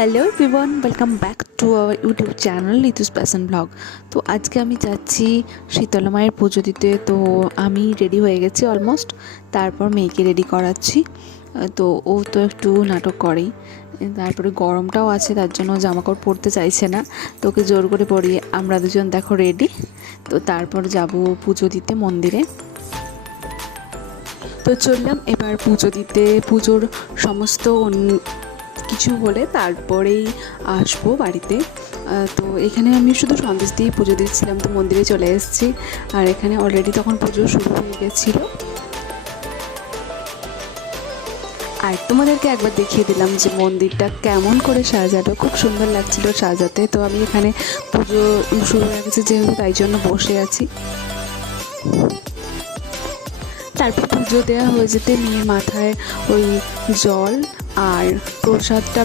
Hello everyone, welcome back to our YouTube channel ঋতুস passion blog. তো আজকে আমি যাচ্ছি শীতলা মায়ের পুজো দিতে। তো আমি রেডি হয়ে গেছি অলমোস্ট। তারপর মেয়েকে রেডি করাচ্ছি। তো ও তো একটু নাটক করেই, তারপরে গরমটাও আছে, তার জন্য জামাকাপড় পরতে চাইছে না। তো ওকে জোর করে পরিয়ে আমরা দুজন দেখো রেডি। তো তারপর যাব পুজো দিতে মন্দিরে। তো চললাম এবার পুজো দিতে। পুজোর সমস্ত কিছু হলে তারপরেই আসবো বাড়িতে। তো এখানে আমি শুধু সন্দেশ দিয়েই পুজো দিচ্ছিলাম, তো মন্দিরে চলে এসেছি। আর এখানে অলরেডি তখন পুজো শুরু হয়ে গেছিলো। আর তোমাদেরকে একবার দেখিয়ে দিলাম যে মন্দিরটা কেমন করে সাজালো, খুব সুন্দর লাগছিল সাজাতে। তো আমি এখানে পুজো শুরু হয়ে গেছে যেহেতু, তাই জন্য বসে আছি। তারপর পুজো দেওয়া হয়ে যেতে মেয়ের মাথায় ওই জল আর প্রসাদটা